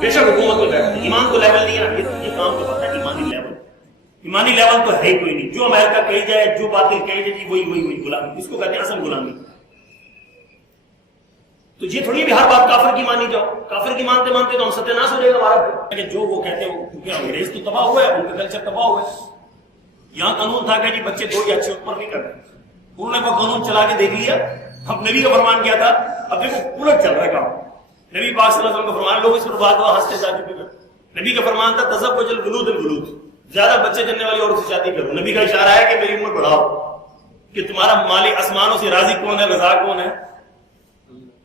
بے شک حکومت کو بیٹھتے ہیں، ایمان کو لیول نہیں ہے، یہ کام تو پتہ ہے ایمانی لیول تو ہے ہی کوئی نہیں، جو امریکہ کہی جائے جو باطل کہی جائے وہی غلامی، اس کو کہتے ہیں اصل غلامی۔ تو یہ تھوڑی بھی ہر بات کافر کی مانی جاؤ، کافر کی مانتے مانتے تو ہم ستیہ ناش ہو جائے گا ہمارا، کہ جو وہ کہتے ہیں کیونکہ انگریز تو تباہ ہوا ہے، ان کا کلچر تباہ ہوا ہے۔ یہاں قانون تھا کہ جی بچے 2 یا 6 اوپر نہیں کرتے، انہوں نے وہ قانون چلا کے دیکھ لیا۔ اب نبی کا فرمان کیا تھا، اب دیکھو الٹ چل رہا ہے کام، نبی پاک صلی اللہ علیہ وسلم کا فرمان، لوگ اس پر بات ہوا ہنستے جا چکے ہیں۔ نبی کا فرمان تھا تزوج الولود، زیادہ بچے جننے والی عورت سے شادی کرو۔ نبی کا اشارہ ہے کہ میری عمر بڑھاؤ، کہ تمہارا مالک آسمانوں سے راضی کون ہے، رضا کون ہے؟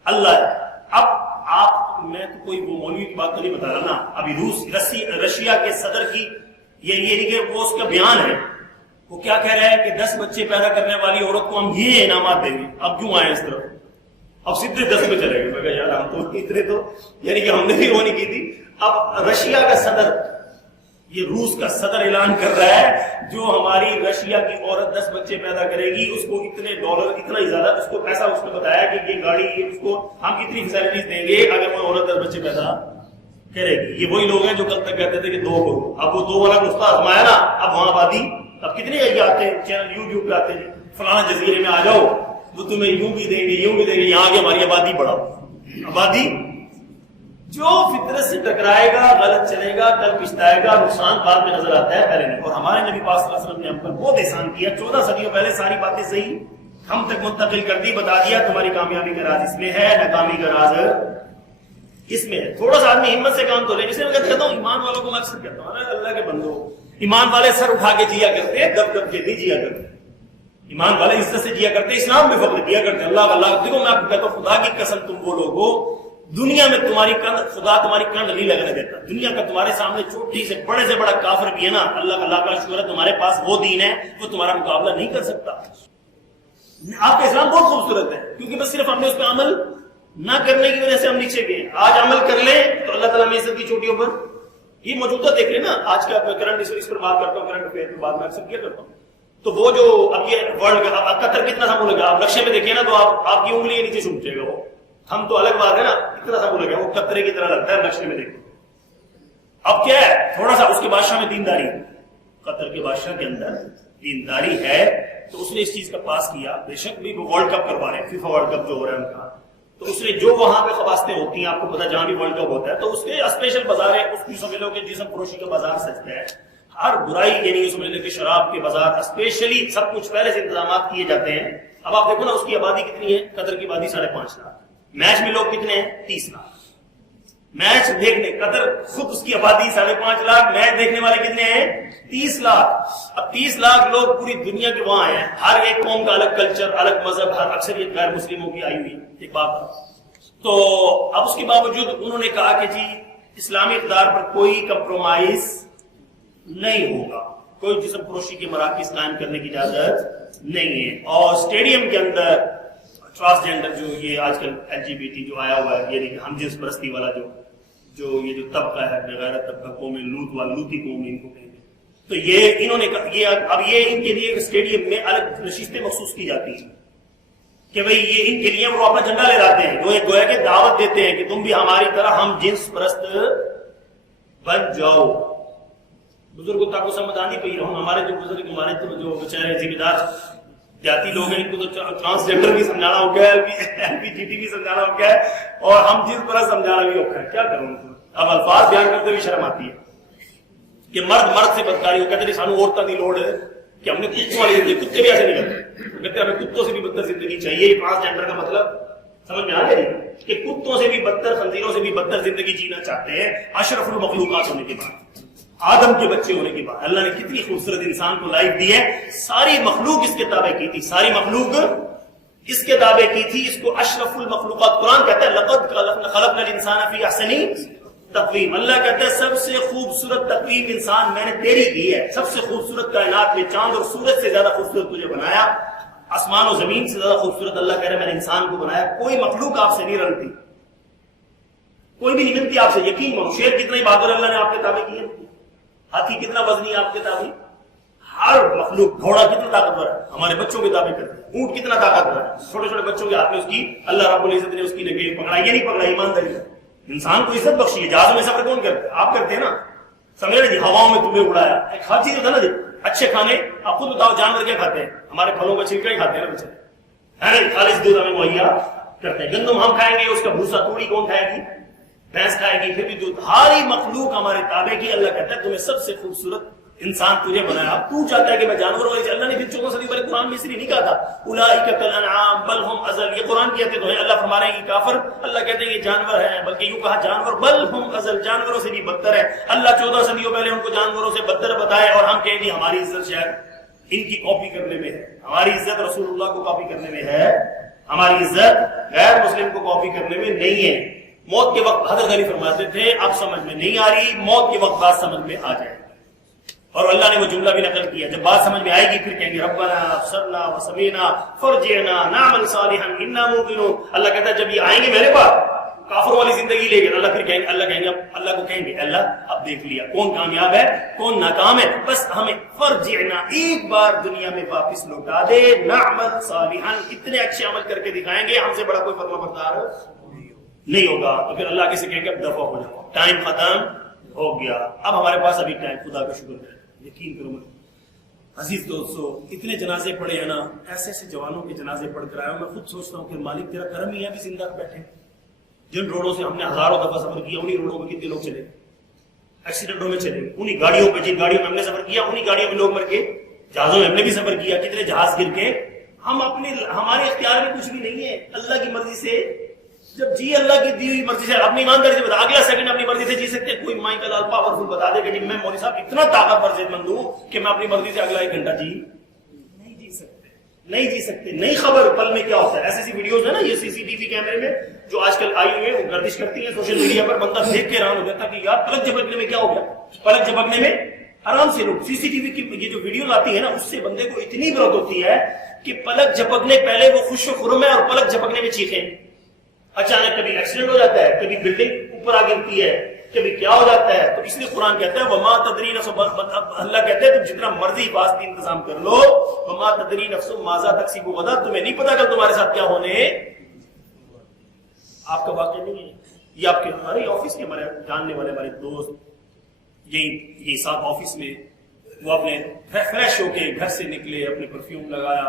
اللہ ہے۔ اب آپ میں تو کوئی وہ مولوی کی بات تو نہیں بتا رہا نا، ابھی رشیا کے صدر کی یہ نہیں کہ وہ اس کا بیان ہے، وہ کیا کہہ رہا ہے کہ 10 بچے پیدا کرنے والی عورت کو ہم یہ انعامات دیں گے۔ اب کیوں آئے اس طرف، اب سیدھے 10 پہ چلے گئے۔ میں کہا یار ہم تو اتنے تو یعنی کہ ہم نے بھی وہ نہیں کی تھی۔ اب رشیا کا صدر، یہ روس کا صدر اعلان کر رہا ہے جو ہماری رشیا کی عورت 10 بچے پیدا کرے گی اس کو اتنے $، اتنا ہی زیادہ اس کو پیسہ، اس نے بتایا کہ یہ گاڑی اس کو ہم اتنی فیسلٹیز دیں گے اگر وہ عورت 10 بچے پیدا کرے گی۔ یہ وہی لوگ ہیں جو کل تک کہتے تھے کہ 2 کرو، اب وہ 2 والا نسخہ آزمایا نا، اب وہاں آبادی اب کتنے آتے ہیں چینل یوٹیوب پہ آتے ہیں، فلانا جزیرے میں آ جاؤ وہ تمہیں یوں بھی دیں گے یوں بھی دیں گے، یہاں کی ہماری آبادی بڑھاؤ۔ آبادی جو فطرت سے ٹکرائے گا، غلط چلے گا، کل پچھتائے گا، نقصان بعد میں نظر آتا ہے پہلے نہیں۔ اور ہمارے نبی پاک صلی اللہ علیہ وسلم نے ہم پر بہت احسان کیا، 14 صدیوں پہلے ساری باتیں صحیح ہم تک منتقل کر دی، بتا دیا تمہاری کامیابی کا راز اس میں ہے، ناکامی کا راز اس میں ہے۔ تھوڑا سا آدمی ہمت سے کام تو لے، اس لیے میں کہتا ہوں ایمان والوں کو میں اکثر کہتا ہوں اللہ کے بندو، ایمان والے سر اٹھا کے جیا کرتے ہیں، دب دب کے نہیں جیا کرتے، ایمان والے عزت سے جیا کرتے، اسلام میں فخر کیا کرتے۔ اللہ دیکھو میں آپ کو کہتا ہوں خدا کی قسم تم وہ لوگ ہو دنیا میں تمہاری کنڈ، خدا تمہاری کنڈ نہیں لگنے دیتا، دنیا کا تمہارے سامنے چھوٹی سے بڑا کافر بھی ہے نا، اللہ کا شکر ہے تمہارے پاس وہ دین ہے وہ تمہارا مقابلہ نہیں کر سکتا۔ آپ کا اسلام بہت خوبصورت ہے کیونکہ بس صرف ہم نے اس پہ عمل نہ کرنے کی وجہ سے ہم نیچے گئے، آج عمل کر لیں تو اللہ تعالیٰ میں عزت کی چوٹیوں پر یہ موجودہ دیکھ لیں نا، آج کا کرنٹ اس پر بات کرتا ہوں، کرنٹ افیئر پر بات میں اکثر کیا کرتا ہوں، تو وہ جو اب یہ ورلڈ کا اب قطر کتنا سا ملک ہے، آپ نقشے میں دیکھیں نا تو آپ کی انگلی نیچے چھوٹ جائے گا، وہ ہم تو الگ بات ہے نا، اتنا سا ملک ہے وہ قطرے کی طرح لگتا ہے نقشے میں دیکھیں۔ اب کیا ہے تھوڑا سا اس کے بادشاہ میں دینداری، قطر کے بادشاہ کے اندر دینداری ہے تو اس نے اس چیز کا پاس کیا، بے شک بھی وہ ورلڈ کپ کروا رہے ہیں، فیفا ورلڈ کپ جو ہو رہا ہے ان کا، تو اس نے جو وہاں پہ خواستیں ہوتی ہیں آپ کو پتا جہاں بھی ورلڈ کپ ہوتا ہے تو اس کے اسپیشل بازار ہے، اس کی سمجھ لو کہ جسم فروشی کا بازار سجتا ہے، ہر برائی یعنی یہ سمجھ لو کہ شراب کے بازار اسپیشلی سب کچھ پہلے سے انتظامات کیے جاتے ہیں۔ اب آپ دیکھو نا اس کی آبادی کتنی ہے، قطر کی آبادی 5.5 لاکھ، میچ میں لوگ کتنے ہیں 30 لاکھ، میچ دیکھنے قطر خود اس کی آبادی 5.5 لاکھ، میچ دیکھنے والے کتنے ہیں 30 لاکھ۔ اب 30 لاکھ لوگ پوری دنیا کے وہاں ہیں، ہر ایک قوم کا الگ کلچر، الگ مذہب، ہر اکثریت غیر مسلموں کی آئی ہوئی ایک بات۔ تو اب اس کے باوجود انہوں نے کہا کہ جی اسلامی اقدار پر کوئی کمپرومائز نہیں ہوگا، کوئی جسم فروشی کے مراکز قائم کرنے کی اجازت نہیں ہے، اور اسٹیڈیم کے اندر ٹرانسجینڈر جو یہ آج کل LGBT جو آیا ہوا ہے، یعنی کہ ہم جنس پرستی والا جو یہ جو طبقہ ہے بغیرت طبقہ قوم لوط والا لوتی قوم ان کو کہیں گے، تو یہ انہوں نے اب یہ ان کے لیے اسٹیڈیم میں الگ نشستیں مخصوص کی جاتی ہیں کہ بھئی یہ ان کے لیے وہ اپنا جھنڈا لے جاتے ہیں، وہ ایک گویا کہ دعوت دیتے ہیں کہ تم بھی ہماری طرح ہم جنس پرست بن جاؤ۔ بزرگوں تک کو سمجھ آنی پئی رہو، ہمارے جو بزرگ ہمارے تو جو بیچارے ذمہ دار جاتی لوگ ہیں ان کو تو ٹرانسجینڈر بھی سمجھانا ہو گیا ہے، LGBT بھی سمجھانا ہو گیا ہے، اور ہم جنس پرست سمجھانا بھی ہوگا ہے، کیا کروں ان کو؟ اب الفاظ بیان کرتے بھی شرم آتی ہے کہ مرد سے بدکاری ہو، کہتے ہیں سانو عورتوں کی لوڑ ہے کہ ہم نے کتوں والی زندگی، کتے بھی ایسے نہیں کرتے، کہتے ہیں ہمیں کتوں سے بھی بدتر زندگی چاہیے۔ یہ ٹرانسجینڈر کا مطلب سمجھ میں آ گیا کہ کتوں سے بھی بدتر، خنزیروں سے بھی بدتر زندگی جینا چاہتے ہیں، اشرف المخلوقات ہونے کے بعد، آدم کے بچے ہونے کے بعد اللہ نے کتنی خوبصورت انسان کو لائف دی ہے، ساری مخلوق اس کے تابع کی تھی، ساری مخلوق اس کے تابع کی تھی، اس کو اشرف المخلوقات قرآن کہتا ہے لقد خلقنا الانسان فی احسن تقویم، اللہ کہتا ہے سب سے خوبصورت تقویم انسان میں نے تیری کی ہے، سب سے خوبصورت کائنات میں چاند اور سورج سے زیادہ خوبصورت تجھے بنایا، آسمان و زمین سے زیادہ خوبصورت اللہ کہہ رہا ہے میں نے انسان کو بنایا، کوئی مخلوق آپ سے نہیں رلتی، کوئی بھی نہیں ملتی آپ سے، یقین کرو، شیر کتنا ہی بہادر اللہ نے آپ کے تابع کی ہے، ہاتھی کتنا وزنی آپ کے تابع، ہر مخلوق، گھوڑا کتنا طاقتور ہے ہمارے بچوں کے تابع کرتے ہیں، اونٹ کتنا طاقتور ہے چھوٹے چھوٹے بچوں کے ہاتھ میں اس کی اللہ رب العزت نے اس کی نگین پکڑائی، یہ نہیں پکڑائی ایمانداری ہے، انسان کو عزت بخشی ہے. جہازوں میں سفر کون کرتے ہیں؟ آپ کرتے ہیں نا. سمجھ رہے جی, ہواؤں میں تمہیں اڑایا, ایک ہر چیز ہوتا ہے نا جی. اچھے کھانے آپ خود بتاؤ, جانور کیا کھاتے ہیں؟ ہمارے پھلوں کا چھلکا ہی کھاتے ہیں نا بچے, ہے نا. خالص دودھ ہمیں مہیا کرتے ہیں. گندم ہم کھائیں گے, اس کا بھوسا توڑی کون کھائے گی؟ بھینس کھائے گی, پھر بھی دودھ. ساری مخلوق ہمارے تابع کی. اللہ کہتا ہے تمہیں سب سے خوبصورت انسان تجھے بنایا. اب تو چاہتا ہے کہ میں جانور ہوں. اللہ نے پھر 14 صدی پہلے قرآن میں اس لیے نہیں کہا تھا اولئک کالانعام بل ہم اضل. یہ قرآن کی آیتیں تو ہیں. اللہ فرما رہے ہیں کہ کافر, اللہ کہتے ہیں کہ جانور ہیں, بلکہ یوں کہا جانور بل ہم اضل, جانوروں سے بھی بدتر ہے. اللہ 14 صدیوں پہلے ان کو جانوروں سے بدتر بتائے, اور ہم کہیں گے ہماری عزت شاید ان کی کاپی کرنے میں ہے. ہماری عزت رسول اللہ کو کاپی کرنے میں ہے, ہماری عزت غیر مسلم کو کاپی کرنے میں نہیں ہے. موت کے وقت حضرت علی فرماتے تھے اب سمجھ میں نہیں آ رہی, موت کے وقت بات سمجھ میں آ جائے. اور اللہ نے وہ جملہ بھی نقل کیا, جب بات سمجھ میں آئے گی پھر کہیں گے ربنا ابصرنا وسمعنا فرجعنا نعمل صالحا انا موقنون. اللہ کہتا ہے جب یہ آئیں گے میرے پاس, کافروں والی زندگی لے گئے, اللہ پھر کہیں گے, اللہ کو کہیں گے اللہ اب دیکھ لیا کون کامیاب ہے کون ناکام ہے, بس ہمیں فرجعنا ایک بار دنیا میں واپس لوٹا دے, نعمل صالحا اتنے اچھے عمل کر کے دکھائیں گے ہم سے بڑا کوئی فرما بردار نہیں ہوگا. تو پھر اللہ کسی کہیں گے اب دفع ہو جاؤ, ٹائم ختم ہو گیا. اب ہمارے پاس ابھی ٹائم, خدا کا شکر ہے. یقین کرو میں عزیز دوستو, اتنے جنازے پڑے ہیں نا, ایسے ایسے جوانوں کے جنازے پڑھ کر آیا ہوں. میں خود سوچتا ہوں کہ مالک تیرا کرم ہی ہے ابھی زندہ بیٹھے. جن روڈوں سے ہم نے ہزاروں دفعہ سفر کیا, انہی روڈوں پہ کتنے لوگ چلے, ایکسیڈنٹوں میں چلے, انہی گاڑیوں پہ جن گاڑیوں میں ہم نے سفر کیا انہی گاڑیوں میں لوگ مر کے, جہازوں میں ہم نے بھی سفر کیا, کتنے جہاز گر کے. ہم ہمارے اختیار میں کچھ بھی نہیں ہے, اللہ کی مرضی سے جب جی اللہ کی دی ہوئی مرضی سے اپنی ایمانداری سے بتا, اگلا سیکنڈ اپنی مرضی سے جی سکتے ہیں. کوئی مائیکل لال پاورفل بتا دے کہ جی میں مولوی صاحب اتنا طاقتور صحت مند ہوں کہ میں اپنی مرضی سے اگلا 1 گھنٹہ نہیں جی سکتے. نہیں خبر پل میں کیا ہوتا ہے. ایسی ویڈیوز ہیں نا یہ CCTV کیمرے میں جو آج کل آئی ہوئی ہیں, وہ گردش کرتی ہیں سوشل میڈیا پر. بندہ دیکھ کے حیران ہو جاتا کہ یار پلک جھپکنے میں کیا ہو گیا. پلک جھپکنے میں آرام سے لوگ CCTV کی یہ جو ویڈیوز آتی ہے نا, اس سے بندے کو اتنی برکت ہوتی ہے کہ پلک جھپکنے پہلے وہ خوش و خرم ہے اور پلک جھپکنے میں چیخیں. اچانک کبھی ایکسیڈنٹ ہو جاتا ہے, کبھی بلڈنگ اوپر آ گرتی ہے, کبھی کیا ہو جاتا ہے. تو اس لیے قرآن کہتا ہے وما تدری نفس, اللہ کہتے ہیں تم جتنا مرضی حفاظتی انتظام کر لو, وما تدری نفس ماذا تکسب غدا, تمہیں نہیں پتا کہ تمہارے ساتھ کیا ہونے. آپ کا واقعہ نہیں ہے یہ, آپ کے ہمارے آفس کے ہمارے جاننے والے ہمارے دوست یہی ساتھ آفس میں, وہ اپنے فریش ہو کے گھر سے نکلے, اپنے پرفیوم لگایا,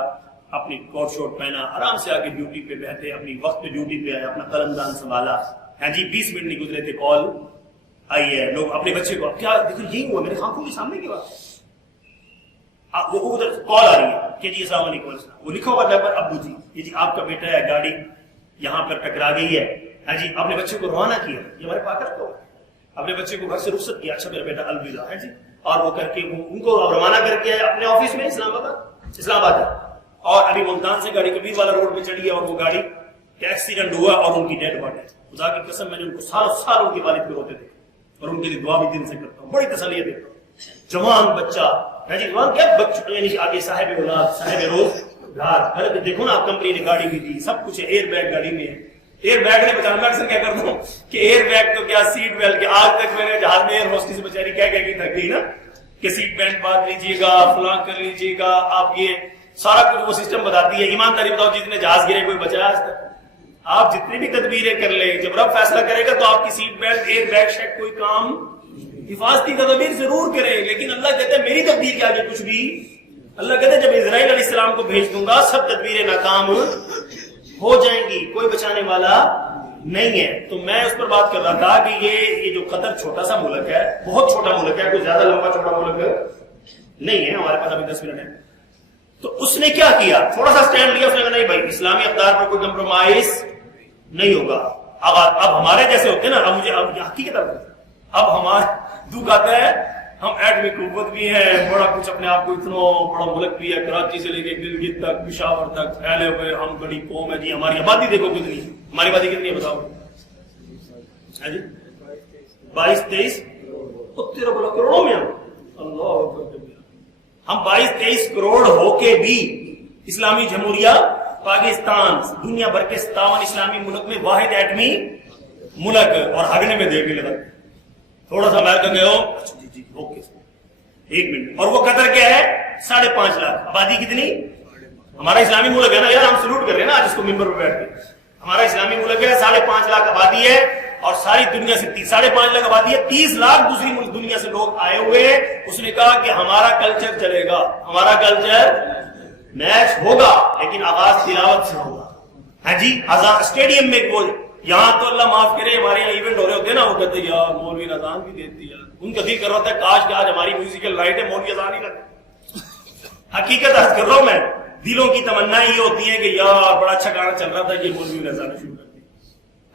اپنی کوٹ شوٹ پہنا, آرام سے آگے ڈیوٹی پہ بیٹھے, اپنی وقت پہ ڈیوٹی پہ آئے, اپنا قلم دان سنبھالا. ہاں جی 20 منٹ نہیں گزرے تھے کال آئی ہے. لوگ اپنے بچے کو کیا دیکھو یہی ہوا میرے آنکھوں کے سامنے کی بات, وہ ادھر کال آ رہی ہے کہ جی السلام علیکم, وہ لکھا ہوا تھا پر ابو جی یہ جی آپ کا بیٹا ہے, گاڑی یہاں پر ٹکرا گئی ہے. ہاں جی اپنے بچے کو روانہ کیا, یہ ہمارے پاکر کو اپنے بچے کو گھر سے رخصت کیا, اچھا میرا بیٹا الوداع ہے جی, اور وہ کر کے ان کو روانہ کر کے اپنے آفس میں اسلام آباد ہے. اور ابھی ملتان سے گاڑی کبیر والا روڈ پہ چڑھی ہے, اور وہ گاڑی کا ایکسیڈنٹ ہوا اور ان کی ڈیڈ باڈی. خدا کی قسم میں نے ان کو سال ان کے والد کو روتے تھے, اور ان کے لیے دعا بھی دن سے کرتا ہوں, بڑی تسلی دیتا ہوں. جوان بچہ ہے جی, جوان کیا بچہ یعنی آگے صاحب اولاد صاحب روزگار. دیکھو نا آپ کمپنی نے گاڑی بھی دی, سب کچھ ہے, ایئر بیگ گاڑی میں ہے. ایئر بیگ نے بچانا, میں اکثر کیا کرتا ہوں کہ ایئر بیگ تو کیا سیٹ بیلٹ کے, آج تک میں نے جہاز میں ایئر ہوسٹس بیچاری کہہ کے تھک گئی نا کہ سیٹ بیلٹ باندھ لیجیے گا, فلاں کر لیجیے گا, آپ یہ سارا کچھ وہ سسٹم بتاتی ہے. ایمانداری بتاؤ جتنے جہاز گرے کوئی بچایا آج تک؟ آپ جتنی بھی تدبیریں کر لیں, جب رب فیصلہ کرے گا تو آپ کی سیٹ بیلٹ ایئر بیگ شیک کوئی کام, حفاظتی تدبیر ضرور کریں. لیکن اللہ کہتے ہیں میری تقدیر کے آگے کچھ بھی, اللہ کہتے ہیں جب اسرائیل علیہ السلام کو بھیج دوں گا سب تدبیریں ناکام ہو جائیں گی, کوئی بچانے والا نہیں ہے. تو میں اس پر بات کر رہا تھا کہ یہ جو قطر چھوٹا سا ملک ہے, بہت چھوٹا ملک ہے, کوئی زیادہ لمبا چھوٹا ملک نہیں ہے, ہمارے پاس ابھی 10 منٹ ہے. تو اس نے کیا کیا, تھوڑا سا سٹینڈ لیا, اس نے کہا نہیں بھائی اسلامی اقدار پر کوئی کمپرومائز نہیں ہوگا. اب ہمارے جیسے ہوتے ہیں نا, اب مجھے حقیقت اب ہمارا دکھ آتا ہے, ہم ایٹمی قوت بھی ہیں, بڑا کچھ اپنے آپ کو اتنا بڑا ملک بھی ہے, کراچی سے لے کے گلگت تک پشاور تک پھیلے ہوئے, ہم بڑی قوم ہے جی. ہماری آبادی دیکھو کتنی, ہماری آبادی کتنی ہے بتاؤ جی, 22-23 کروڑوں میں. اللہ ہم 22-23 کروڑ ہو کے بھی اسلامی جمہوریہ پاکستان دنیا بھر کے 57 اسلامی ملک میں واحد ایٹمی ملک, اور ہگنے میں دیکھ لگا تھوڑا سا امریکہ گئے ہو, جی اوکے 1 منٹ. اور وہ قطر کیا ہے 5.5 لاکھ, آبادی کتنی, ہمارا اسلامی ملک ہے نا یار, ہم سلوٹ کر رہے ہیں نا آج اس کو ممبر پہ بیٹھ کے, ہمارا اسلامی ملک ہے 5.5 لاکھ آبادی ہے, اور ساری دنیا سے 5.5 لاکھ آبادی ہے, 30 لاکھ دوسری ملک دنیا سے لوگ آئے ہوئے ہیں. اس نے کہا کہ ہمارا کلچر چلے گا, ہمارا کلچر میچ ہوگا لیکن آغاز تلاوت سے ہوگا. ہاں جی, اذان اسٹیڈیم میں بول, یہاں تو اللہ معاف کرے ہمارے یہاں ایونٹ ہو رہے ہوتے ہیں نا, وہ کہتے ہیں یار مولوی نے اذان بھی دیتی ہے, ان کا دل کر رہا ہے کاش کہ آج ہماری میوزیکل نائٹ ہے, مولوی اذان ہی کرتے. حقیقت عرض کر رہا ہوں میں, دلوں کی تمنا یہ ہوتی ہے کہ یار بڑا اچھا گانا چل رہا تھا, یہ مولوی نے اذان شروع کر دی.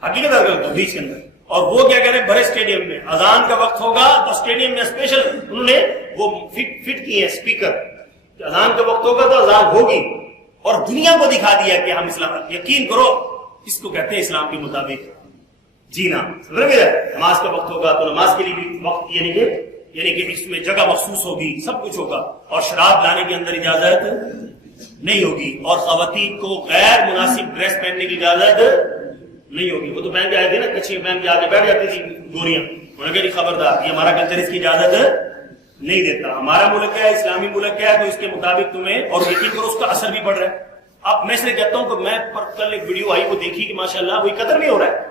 حقیقت عرض کرتا ہوں بیچ کے اندر. اور وہ کیا کہہ رہے ہیں, بڑے اسٹیڈیم میں اذان کا وقت ہوگا تو اسٹیڈیم میں اسپیشل انہوں نے وہ فٹ کیے ہیں اسپیکر, اذان کا وقت ہوگا تو اذان ہوگی, اور دنیا کو دکھا دیا کہ ہم اسلام, یقین کرو اس کو کہتے ہیں اسلام کے مطابق جینا. نماز کا وقت ہوگا تو نماز کے لیے بھی وقت, یعنی کہ اس میں جگہ مخصوص ہوگی, سب کچھ ہوگا, اور شراب لانے کے اندر اجازت نہیں ہوگی, اور خواتین کو غیر مناسب ڈریس پہننے کی اجازت نہیں ہوگی. وہ تو پہن کے آئے تھے نا, کچھ پہن کے آگے بیٹھ جاتی تھی گوریاں, انہوں نے کہا خبردار, یہ ہمارا کلچر اس کی اجازت نہیں دیتا, ہمارا ملک ہے, اسلامی ملک ہے, تو اس کے مطابق تمہیں, اور یقین کرو اس کا اثر بھی پڑ رہا ہے. اب میں اس لیے کہتا ہوں کہ میں کل ایک ویڈیو آئی وہ دیکھی کہ ماشاءاللہ وہی قتل بھی ہو رہا ہے.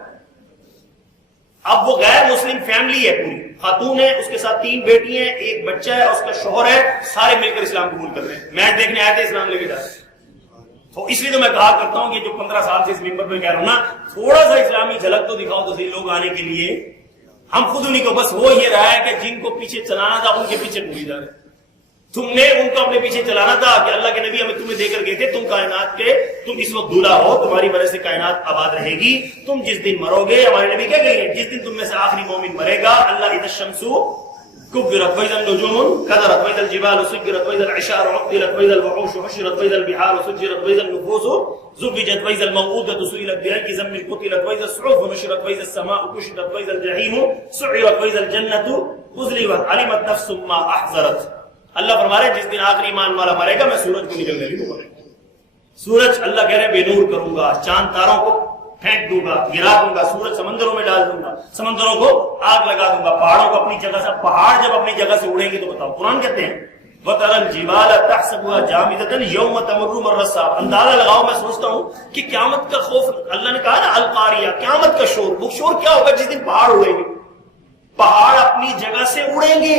اب وہ غیر مسلم فیملی ہے, پوری خاتون ہے, اس کے ساتھ 3 بیٹی ہیں, 1 بچہ ہے, اس کا شوہر ہے, سارے مل کر اسلام قبول کر رہے ہیں. میچ دیکھنے آئے تھے, اسلام لے کے جا رہے ہیں. تو اس لیے تو میں کہا کرتا ہوں کہ جو 15 سال سے اس ممبر پہ کہہ رہا ہوں نا, تھوڑا سا اسلامی جھلک تو دکھاؤ تو صحیح لوگ آنے کے لیے. ہم خود انہیں کو بس وہ یہ رہا ہے کہ جن کو پیچھے چلانا تھا ان کے پیچھے ٹوری جا رہے. تم نے ان کو اپنے پیچھے چلانا تھا کہ اللہ کے نبی ہمیں تمہیں دے کر گئے تھے, تم کائنات کے, تم اس وقت دولہا ہو, تمہاری وجہ سے کائنات آباد رہے گی. تم جس دن مرو گے, ہمارے نبی کہہ گئے ہیں, جس دن تم میں سے آخری مومن مرے گا, اللہ اذا الشمس كبرت وإذا النجوم كدرت وإذا الجبال سجرت وإذا العشار عطلت وإذا الوحوش حشرت وإذا البحار سجرت وإذا النفوس زوجت وإذا الموءودة سئلت بأي ذنب قتلت وإذا الصحف نشرت وإذا السماء كشطت وإذا الجحيم سعرت وإذا الجنة أزلفت علمت نفس ما أحضرت. اللہ فرما رہے جس دن آخری ایمان والا مرے گا میں سورج کو نکلنے نہیں دوں گا. سورج اللہ کہہ رہے بے نور کروں گا, چاند تاروں کو پھینک دوں گا, گرا دوں گا, سورج سمندروں میں ڈال دوں گا, سمندروں کو آگ لگا دوں گا, پہاڑوں کو اپنی جگہ سے, پہاڑ جب اپنی جگہ سے اڑیں گے تو بتاؤ, قرآن کہتے ہیں وَتَرَى الْجِبَالَ تَحْسَبُهَا جَامِدَةً يَوْمَ تَمُرُّ مَرَّ السَّحَابُ. اندازہ لگاؤ, میں سوچتا ہوں کہ قیامت کا خوف, اللہ نے کہا نا القاریہ, قیامت کا شور, وہ شور کیا ہوگا جس دن پہاڑ اڑیں گے, پہاڑ اپنی جگہ سے اڑیں گے.